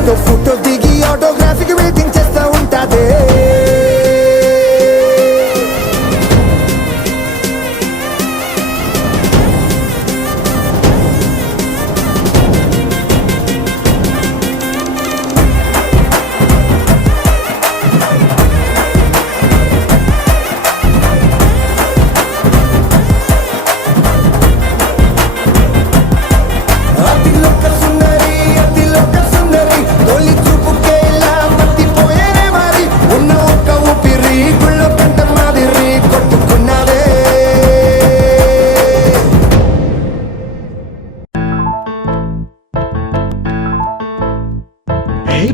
నీతో ఫోటో దిగి ఆటోగ్రాఫీకి వెయిటింగ్ చేస్తా ఉంటాదే.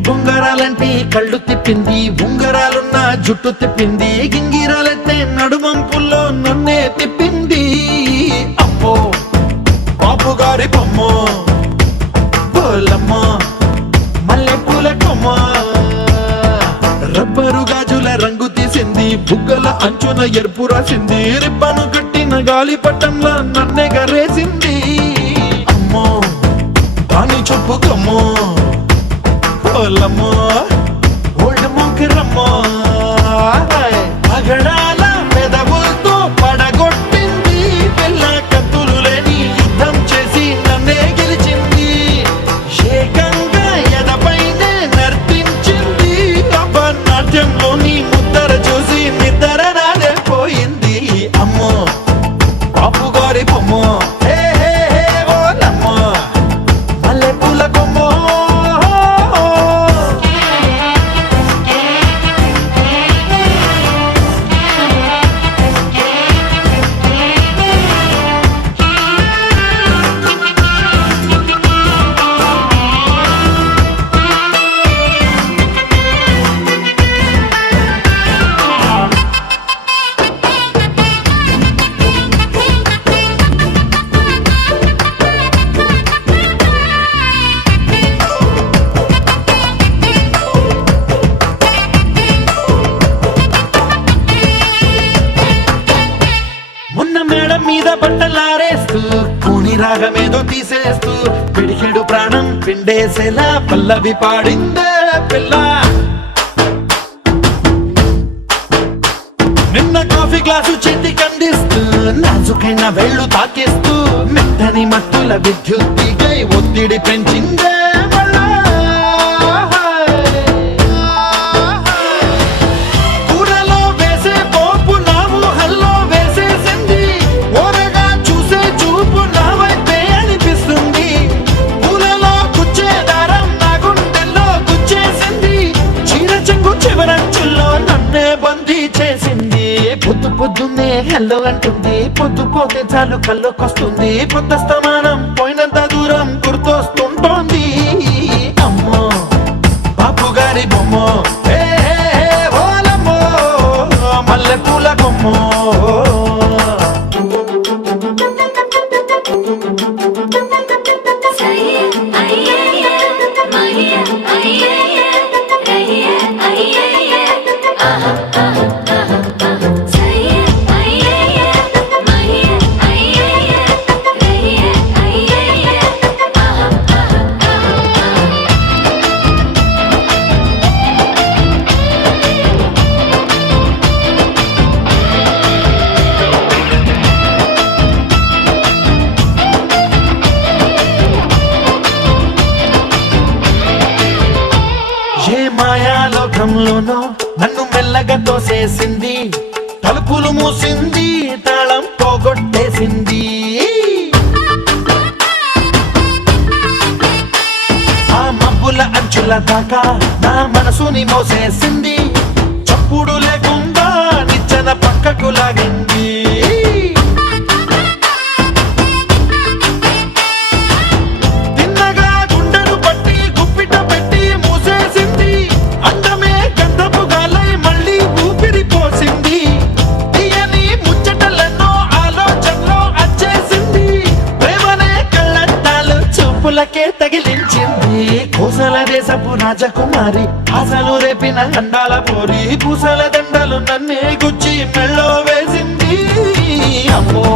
బొంగరాలంటే కళ్ళు తిప్పింది, ఉంగరాలున్న జుట్టు తిప్పింది, గింగిరాలైతే నడుమంపుల్లో నన్నే తిప్పింది. అమ్మో బాబు గారి బొమ్మ పోలమ్మ మల్లె పూల కొమ్మ, రబ్బరు గాజుల రంగు తీసింది, బుగ్గల అంచున ఎరుపు రాసింది, రిబ్బను కట్టిన గాలి పట్టంలో నన్నే గరేసింది. అమ్మో దాని చెప్పుకమ్మో పోలమ్మో ఓల్డ్ మొంకరమ్మో, పగడాల పెదవులతో పడగొట్టింది, పిల్ల కత్తులు లేని యుద్ధం చేసి నన్నే గెలిచింది, ఏకంగా ఎదపైనే నర్తించింది, నాట్యంలోని ముద్దర చూసి నిద్ర నాదే పోయింది. అమ్మో బాపు గారి బొమ్మ ఓలమ్మో మల్లె పూల కొమ్మో. మేడం మీద బట్టలారేస్తూ కూని రాగమేదో తీసేస్తూ పిడికెడు ప్రాణం పిండేసేలా పల్లవి పాడిందే పిల్ల. నిన్న కాఫీ గ్లాసు చేతి కందిస్తూ నాజుకైన వేళ్ళు తాకేస్తూ మెత్తని మత్తుల విద్యుత్తికై ఒత్తిడి పెంచిందే. పొద్దు పొద్దున్నే హెల్లో అంటుంది, పొద్దు పోతే చాలు కళ్ళొకొస్తుంది, పొద్దస్తమానం పోయినంత దూరం గుర్తొస్తుంటోంది. అమ్మో బాపు గారి బొమ్మ ఓలమ్మో మల్లె పూల కొమ్మో. మాయాలోకంలోనో నన్ను మెల్లగా తోసేసింది, తలుపులు మూసింది, తాళం పోగొట్టేసింది. ఆ మబ్బుల అంచుల దాకా నా మనసుని మోసేసింది, చప్పుడు లేకుండా నిచ్చెన పక్కకు లాగింది. తగిలించింది కోసల దేశపు రాజకుమారి, ఆశలు రేపిన దండాల పోరి, పూసల దండలు నన్నే గుచ్చి మెళ్ళో వేసింది. అమ్మో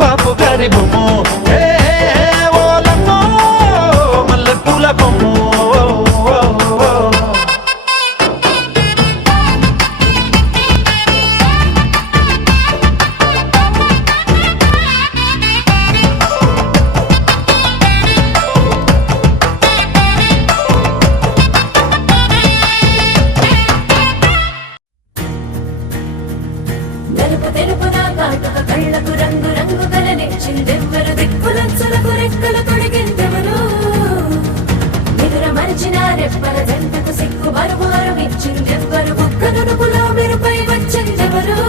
బాపు గారి బొమ్మ ఓలమ్మో మల్లె పూల కొమ్మో. రెప్పల జంతుకు సిక్కు బరువు అరువిచ్చిందెవ్వరు ఒక్కనుకులో మెరుపై వచ్చిందెవరు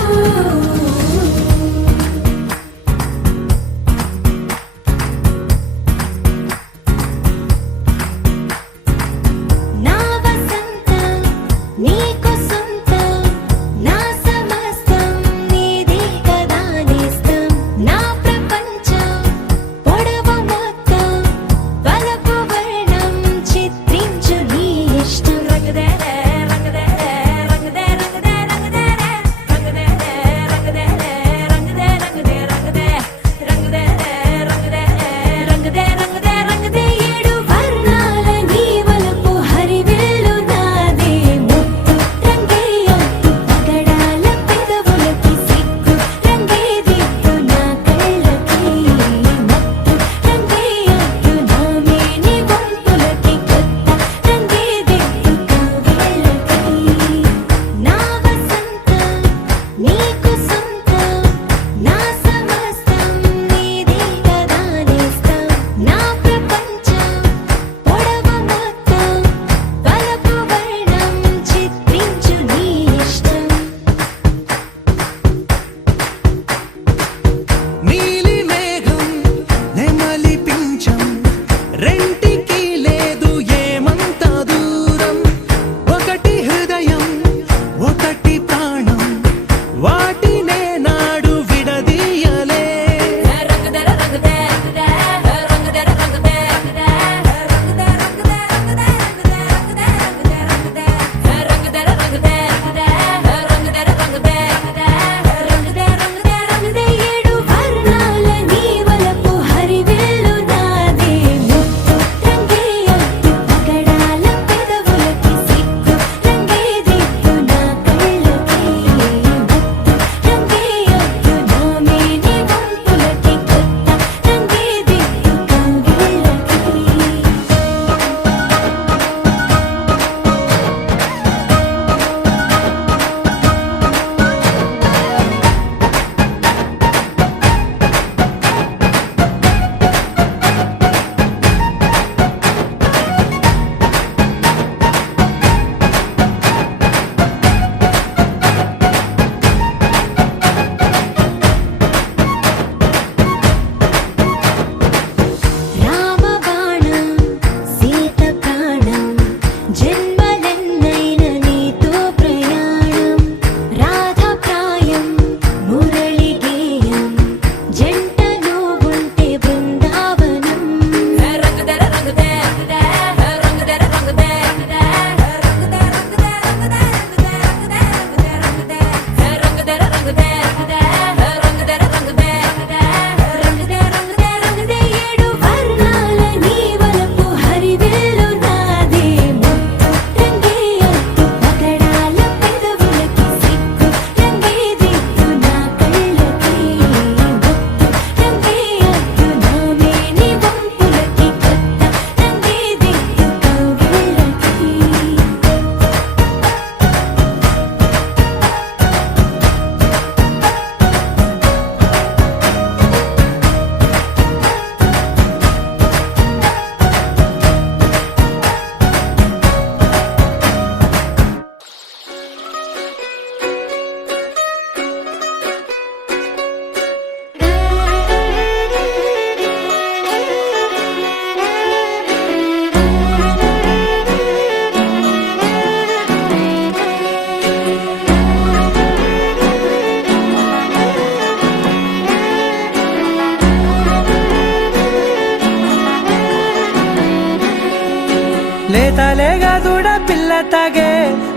లేతలేగా దూడ పిల్ల తాగే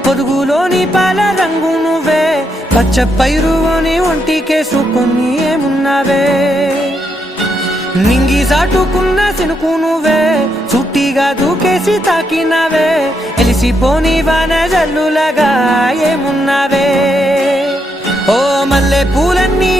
పొదుగులోని పాల రంగు నువ్వే పచ్చ పైరుని ఒంటికేసుకొని ఏమున్నావే నింగి సాటుకున్న సినుకు నువ్వే చుట్టిగా దూకేసి తాకినావే ఎలిసిపోని వాన జల్లులగా ఏమున్నావే ఓ మల్లె పూలన్నీ